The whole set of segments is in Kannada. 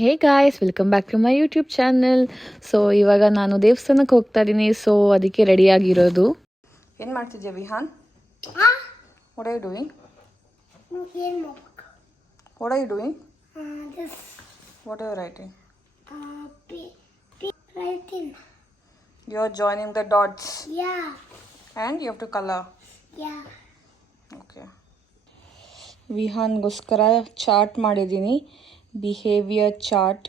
Hey guys, welcome back to my YouTube channel. So ಇವಾಗ ನಾನು ದೇವಸ್ಥಾನಕ್ಕೆ ಹೋಗ್ತಾ ಇದ್ದೀನಿ. ಸೊ ಅದಕ್ಕೆ ರೆಡಿಯಾಗಿರೋದು. ಏನು ಮಾಡ್ತಿದ್ಯಾ Vihan? What are you doing? What are you doing? What are you writing? Writing. You are joining the dots. Yeah. And you have to color. Yeah. Okay. ವಿಹಾನ್ಗೋಸ್ಕರ ಚಾರ್ಟ್ ಮಾಡಿದ್ದೀನಿ. ಬಿಹೇವಿಯರ್ ಚಾರ್ಟ್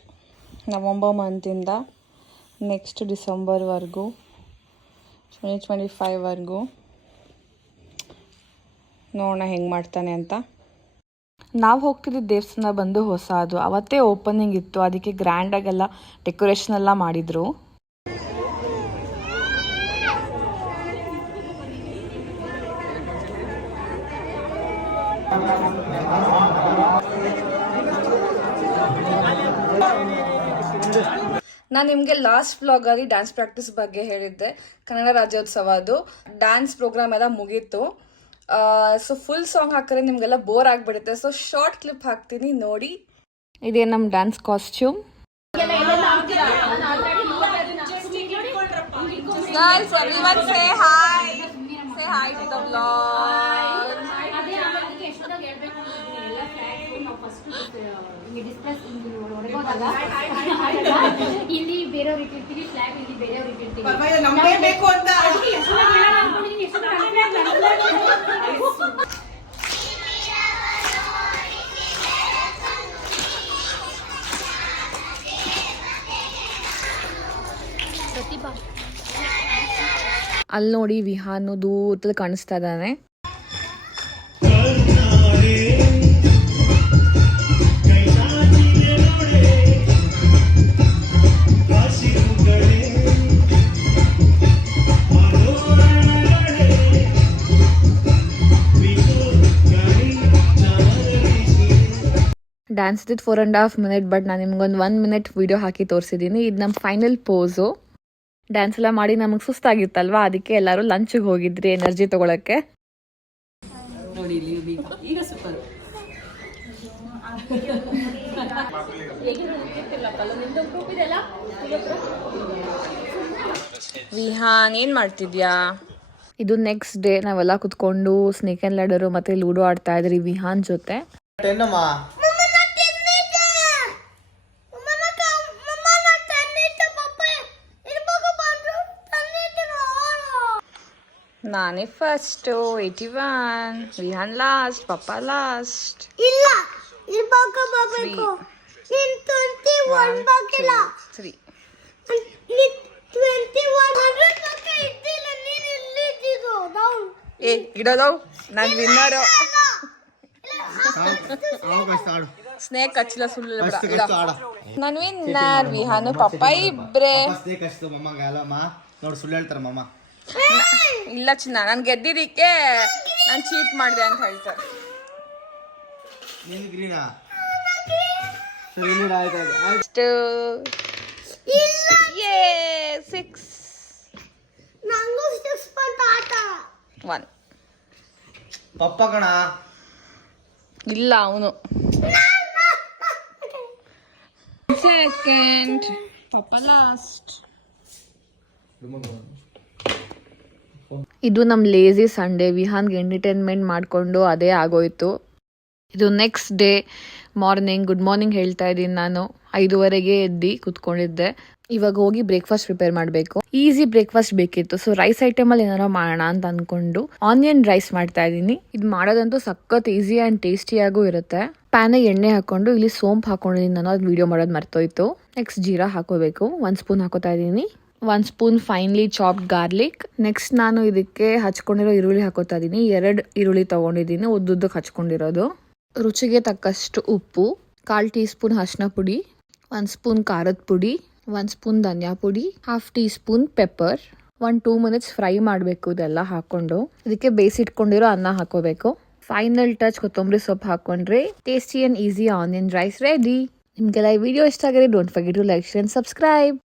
ನವಂಬರ್ ಮಂತಿಂದ ನೆಕ್ಸ್ಟ್ ಡಿಸೆಂಬರ್ವರೆಗೂ 2025ವರೆಗೂ ನೋಡೋಣ ಹೆಂಗೆ ಮಾಡ್ತಾನೆ ಅಂತ. ನಾವು ಹೋಗ್ತಿದ್ದ ದೇವಸ್ಥಾನ ಬಂದು ಹೊಸದು, ಅವತ್ತೇ ಓಪನಿಂಗ್ ಇತ್ತು. ಅದಕ್ಕೆ ಗ್ರ್ಯಾಂಡಾಗೆಲ್ಲ ಡೆಕೋರೇಷನ್ ಎಲ್ಲ ಮಾಡಿದರು. ನಾನು ನಿಮಗೆ ಲಾಸ್ಟ್ ವ್ಲಾಗಲ್ಲಿ ಡ್ಯಾನ್ಸ್ ಪ್ರಾಕ್ಟೀಸ್ ಬಗ್ಗೆ ಹೇಳಿದ್ದೆ. ಕನ್ನಡ ರಾಜ್ಯೋತ್ಸವ ಅದು ಡ್ಯಾನ್ಸ್ ಪ್ರೋಗ್ರಾಮ್ ಎಲ್ಲ ಮುಗೀತು. ಸೊ ಫುಲ್ ಸಾಂಗ್ ಹಾಕಿದ್ರೆ ನಿಮಗೆಲ್ಲ ಬೋರ್ ಆಗಿಬಿಡುತ್ತೆ. ಸೊ ಶಾರ್ಟ್ ಕ್ಲಿಪ್ ಹಾಕ್ತೀನಿ, ನೋಡಿ. ಇದೇ ನಮ್ಮ ಡ್ಯಾನ್ಸ್ ಕಾಸ್ಟ್ಯೂಮ್. ಇಲ್ಲಿ ಬೇರೆಯವ್ರು ಇಟ್ಟಿರ್ತೀವಿ, ಫ್ಲಾಗ್ ಇಲ್ಲಿ ಬೇರೆಯವ್ರು ಇಟ್ಟಿರ್ತೀವಿ. ಅಲ್ಲಿ ನೋಡಿ ವಿಹಾನು ದೂರದಲ್ಲಿ ಕಾಣಿಸ್ತಾ ಇದ್ದಾನೆ. ಡ್ಯಾನ್ಸ್ ಇದ್ದಿದ್ದು 4.5 minutes, ಬಟ್ ನಾನು ನಿಮ್ಗೊಂದು 1 minute ವಿಡಿಯೋ ಹಾಕಿ ತೋರಿಸಿದ್ದೀನಿ. ಇದು ನಮ್ಮ ಫೈನಲ್ ಪೋಸು. ಡ್ಯಾನ್ಸ್ ಎಲ್ಲ ಮಾಡಿ ನಮಗೆ ಸುಸ್ತಾಗಿತ್ತಲ್ವಾ, ಅದಕ್ಕೆ ಎಲ್ಲರೂ ಲಂಚ್ಗೆ ಹೋಗಿದ್ರಿ ಎನರ್ಜಿ ತಗೊಳಕ್ಕೆ. ವಿಹಾನ್ ಏನ್ ಮಾಡ್ತಿದ್ಯಾ? ಇದು ನೆಕ್ಸ್ಟ್ ಡೇ ನಾವೆಲ್ಲ ಕುತ್ಕೊಂಡು ಸ್ನೇಕ್ ಅಂಡ್ ಲ್ಯಾಡರು ಮತ್ತೆ ಲೂಡೋ ಆಡ್ತಾ ಇದ್ರಿ ವಿಹಾನ್ ಜೊತೆ. ನಾನೇ ಫಸ್ಟ್ 81, ವಿಹಾನ್ ಲಾಸ್ಟ್, ಪಪ್ಪ ಲಾಸ್ಟ್. ಇಲ್ಲ ಇರ್ಬೇಕು ಬರಬೇಕು. ನೀನು 21 ಬಾಕಿಲ್ಲ. 3 21 ಬಾಕಿ ಇದ್ದಿಲ್ಲ. ನೀನು ಇಲ್ಲಿ ಇದ್ದಿದ್ದು ಡೌನ್. ಇಡೋದು ನಾನು ವಿನ್ನರು. ಸ್ನೇಕ್ ಹಚ್ಚಿಲ್ಲ, ಸುಳ್ಳು ಬೇಡ. ನಾನು ವಿನ್ನರ್, ವಿಹಾನು ಪಪ್ಪ ಇಬ್ರೆ. ನೋಡಿ ಸುಳ್ಳು ಹೇಳ್ತಾರ ಮಮ್ಮ. ಇಲ್ಲ ಚಿನ್ನ, ನಾನು ಗೆದ್ದಿದ್ದಕ್ಕೆ ನಾನು ಚೀಟ್ ಮಾಡಿದೆ ಅಂತ ಹೇಳ್ತಾರೆ. ಪಪ್ಪ ಕಣ ಇಲ್ಲ, ಅವನು ಸೆಕೆಂಡ್, ಪಪ್ಪ ಲಾಸ್ಟ್. ಇದು ನಮ್ಮ ಲೇಜಿ ಸಂಡೇ. ವಿಹಾನ್ಗೆ ಎಂಟರ್ಟೈನ್ಮೆಂಟ್ ಮಾಡಿಕೊಂಡು ಅದೇ ಆಗೋಯ್ತು. ಇದು next day morning. Good morning ಹೇಳ್ತಾ ಇದ್ದೀನಿ. ನಾನು 5:30ಗೆ ಎದ್ದು ಕುತ್ಕೊಂಡಿದ್ದೆ. ಇವಾಗ ಹೋಗಿ ಬ್ರೇಕ್ಫಾಸ್ಟ್ ಪ್ರಿಪೇರ್ ಮಾಡಬೇಕು. ಈಸಿ ಬ್ರೇಕ್ಫಾಸ್ಟ್ ಬೇಕಿತ್ತು. ಸೊ ರೈಸ್ ಐಟಮಲ್ಲಿ ಏನಾರ ಮಾಡೋಣ ಅಂತ ಅಂದ್ಕೊಂಡು ಆನಿಯನ್ ರೈಸ್ ಮಾಡ್ತಾ ಇದ್ದೀನಿ. ಇದು ಮಾಡೋದಂತೂ ಸಖತ್ ಈಸಿ ಆ್ಯಂಡ್ ಟೇಸ್ಟಿಯಾಗೂ ಇರುತ್ತೆ. ಪ್ಯಾನಿಗೆ ಎಣ್ಣೆ ಹಾಕೊಂಡು ಇಲ್ಲಿ ಸೋಂಪು ಹಾಕೊಂಡಿದ್ದೀನಿ. ನಾನು ಅದು ವಿಡಿಯೋ ಮಾಡೋದು ಮರ್ತೋಯ್ತು. ನೆಕ್ಸ್ಟ್ ಜೀರಾ ಹಾಕೋಬೇಕು. 1 ಸ್ಪೂನ್ ಹಾಕೋತಾ ಇದ್ದೀನಿ. 1 spoon finally chopped garlic. Next ನಾನು ಇದಕ್ಕೆ ಹಚ್ಕೊಂಡಿರೋ ಈರುಳ್ಳಿ ಹಾಕೋತಾ ಇದ್ದೀನಿ. 2 ಈರುಳ್ಳಿ ತಗೊಂಡಿದ್ದೀನಿ, ಉದ್ದುದ್ದಕ್ಕೆ ಹಚ್ಕೊಂಡಿರೋದು. ರುಚಿಗೆ ತಕ್ಕಷ್ಟು ಉಪ್ಪು, 1/4 ಟೀ ಸ್ಪೂನ್ ಅರಿಶಿನ ಪುಡಿ, 1 ಸ್ಪೂನ್ ಖಾರದ ಪುಡಿ, 1 ಸ್ಪೂನ್ ಧನಿಯಾ ಪುಡಿ, 1/2 tea spoon pepper. 2 minutes fry ಮಾಡಬೇಕು ಇದೆಲ್ಲ ಹಾಕೊಂಡು. ಇದಕ್ಕೆ ಬೇಯಿಸಿಟ್ಕೊಂಡಿರೋ ಅನ್ನ ಹಾಕೋಬೇಕು. ಫೈನಲ್ ಟಚ್ ಕೊತ್ತಂಬರಿ ಸೊಪ್ಪು ಹಾಕೊಂಡ್ರೆ tasty and easy onion rice ready. ನಿಮಗೆಲ್ಲ ಈ ವಿಡಿಯೋ ಇಷ್ಟ ಆಗಿದೆ, don't forget to like, share and subscribe.